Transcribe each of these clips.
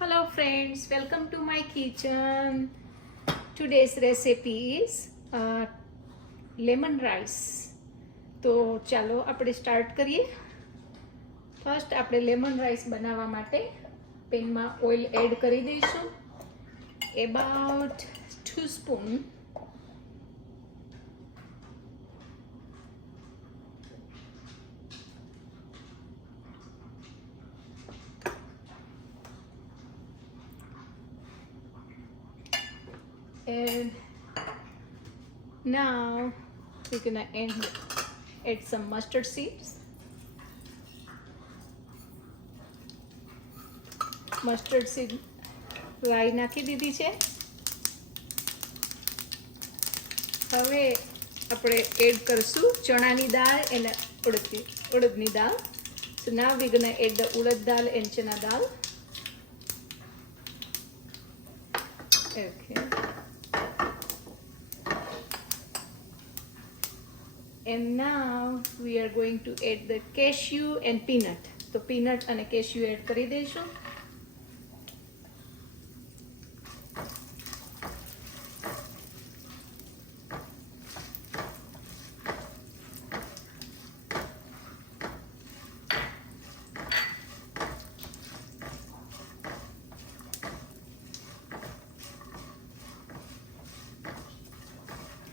Hello friends, welcome to my kitchen. Today's recipe is lemon rice. તો ચાલો આપણે સ્ટાર્ટ કરીએ. ફર્સ્ટ આપણે લેમન રાઈસ બનાવવા માટે પેનમાં ઓઇલ એડ કરી દઈશું. About 2 spoon. And now we're gonna add some mustard seeds. Mustard seed રાઈ નાખી દીધી છે. હવે આપણે એડ કરશું ચણાની દાળ અને ઉડદની દાળ. So now we're gonna add the urad dal and chana dal. Okay. And now we are going to add the cashew and peanut. તો peanut અને cashew એડ કરી દઈશું.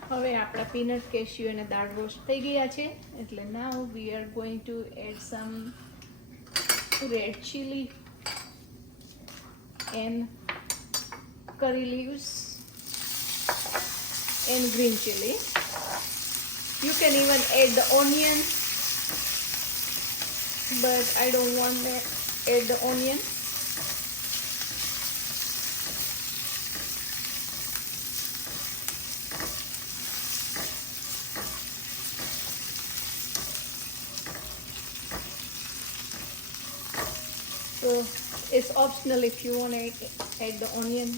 હવે આપણા પીનટ કેશ્યુ અને દાળ રોસ્ટ થઈ ગયા છે એટલે now we are going to add some red chili and curry leaves and green chili. You can even add the onion, but I don't want to add the onion. So it's optional if you want to add the onion.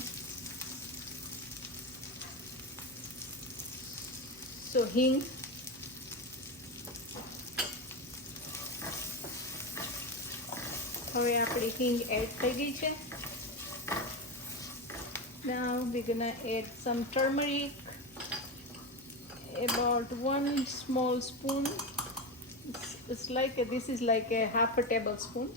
So hing. હવે આપણી હિંગ એડ થઈ ગઈ છે. Now we're gonna add some turmeric, about 1 small spoon. It's like this is like a half a tablespoon.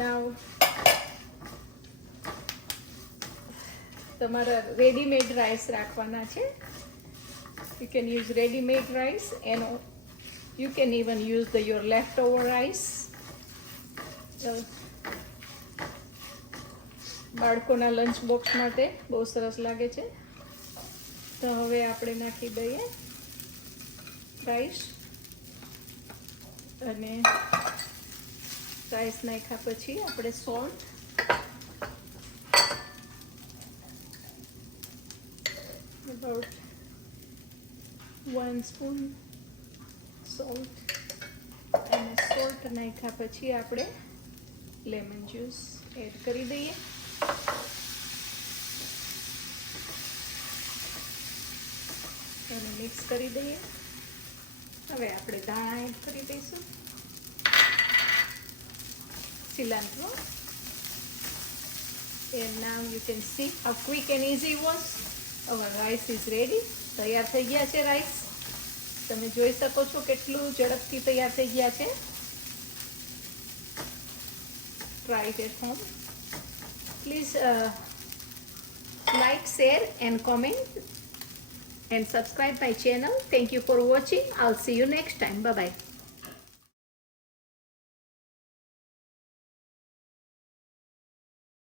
Now તમારા readymade rice રાખવાના છે. You can use ready-made rice and you can even use your leftover rice. બાળકોના lunch box માટે બહુ સરસ લાગે છે. તો હવે આપણે નાખી દઈએ રાઈસ અને રાઈસ નાખ્યા પછી આપણે સોલ્ટ about 1 સ્પૂન સોલ્ટ અને સોલ્ટ નાખ્યા પછી આપણે લેમન જ્યુસ એડ કરી દઈએ. અને મિક્સ કરી દઈએ. હવે આપણે ધાણા એડ કરી દઈશું. Cilantro. And now you can see how quick and easy it was. Our rice is ready. તૈયાર થઈ ગયા છે રાઈસ. તમે જોઈ શકો છો કેટલું ઝડપથી તૈયાર થઈ ગયા છે. Try it at home. Please like, share and comment and subscribe my channel. Thank you for watching. I'll see you next time. Bye bye.